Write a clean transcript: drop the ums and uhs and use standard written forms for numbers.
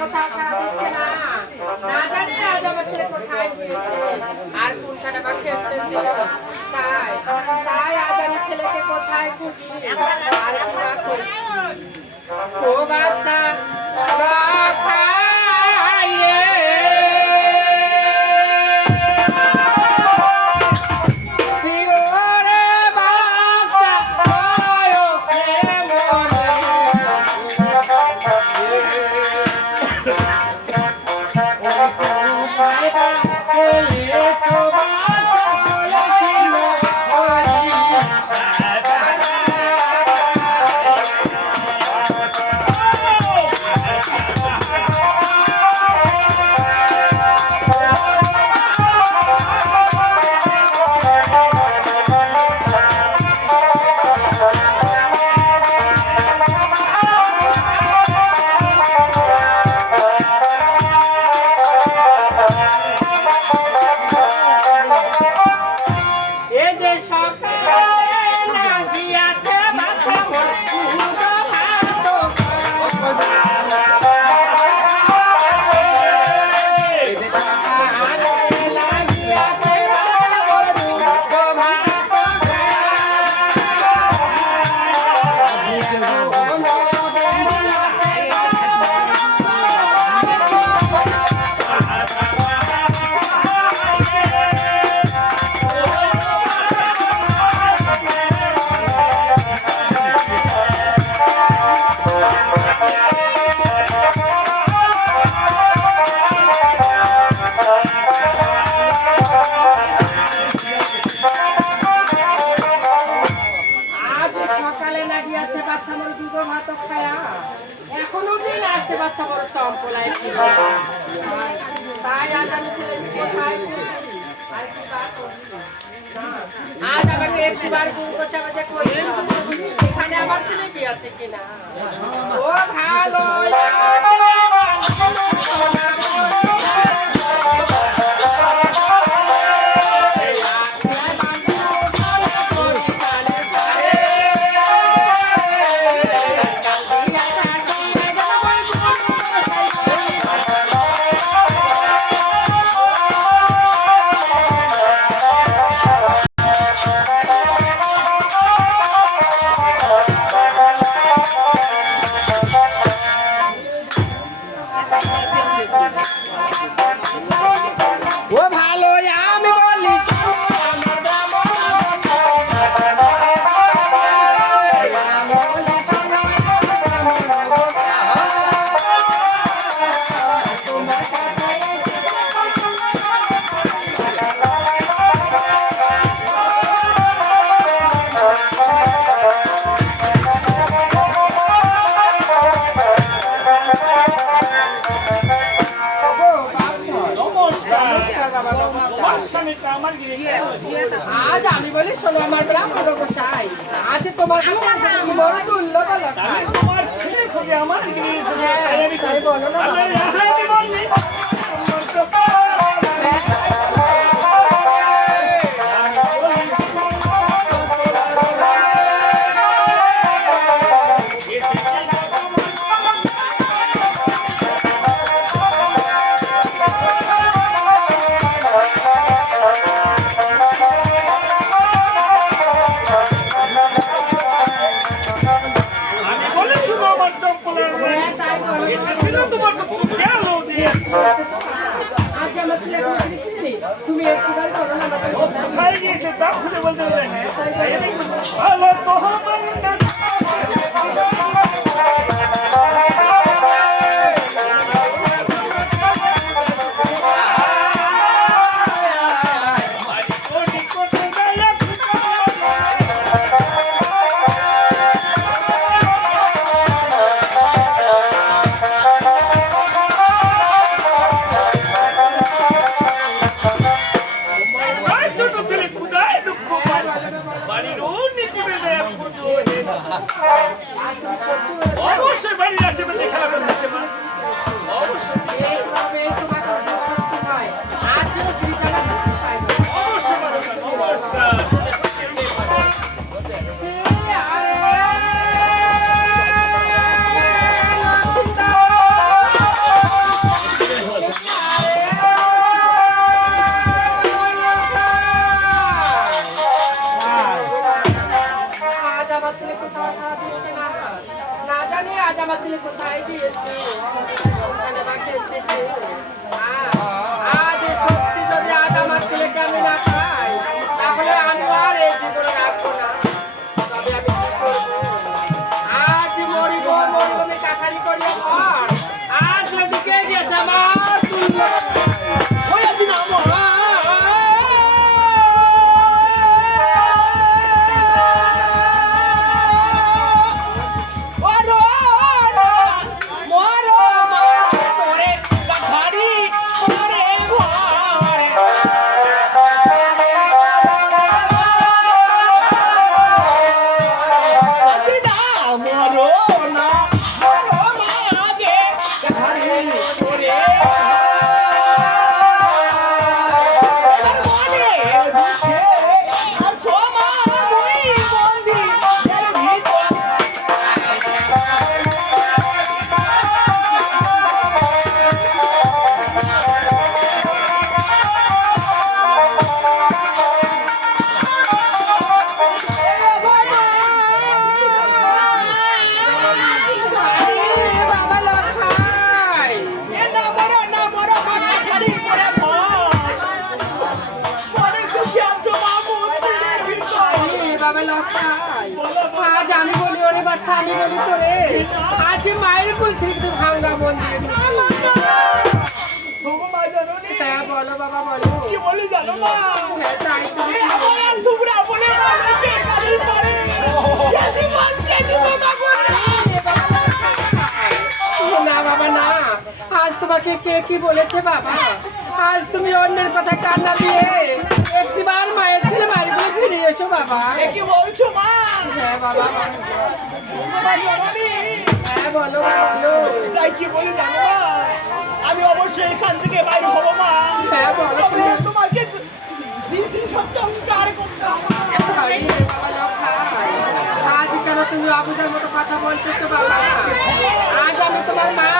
কোথাও খারাপ হচ্ছে না। না জানি আজ আমার ছেলে কোথায় গিয়েছে আর কোনখানে বা খেলতেছে। তাই তাই আজ আমি ছেলেকে কোথায় খুঁজি আর কি না করছি। ও বাচ্চা এখনো দিন আসে বাচ্চা বড় চম্পলায় তাই আজ আমি আজ আমাকে একবার সেখানে আমার ছেলে কি আছে কিনা। ও ভালো আজ আমি বলি শোনো আমার ব্রাহ্মণ গোসাই আজ তোমার বড় তুল্য বলো তোমার ছেলে খোঁজে আমার বলো না তুমি একটু কোথায় গিয়েছে তা খুলে বলতে কোথায় গিয়েছে ওখানে বা খেলতেছে আজ সত্যি যদি আজ আমার ছেলেকে আমি না পাই তাহলে আমি আর এই জীবনে রাখবো না তবে আমি কি করবো আজ মরিব আমি কাঠারি করিয়া ঘর আজ এদিকে গেছে আমার হয়েছি না আজ আমি বলি ওরে বাচ্চা আমি বলি তোরে আজ মায়ের বলছি কিন্তু ভাঙ্গা মন্দির হ্যাঁ বলো বাবা বলো কি বলি জানো মা হ্যাঁ তাই তুমি তোমরা বলে না বাবা না আজ তোমাকে কে কি বলেছে বাবা আজ তুমি অন্যের কথা কান্না দিয়ে একটিবার মায়ের ছেলে বাড়ি করে ফিরে এসো বাবা কি বলছো মা হ্যাঁ বাবা হ্যাঁ বলো বলো তাই কি বলি জানো মা আমি অবশ্যই এখান থেকে বাইরে হবো মা হ্যাঁ বলো তোমাকে সত্যিকার করতে হবে আজ কেন তুমি অবুঝার মতো কথা বলতেছো বাবা আজ আমি তোমার মা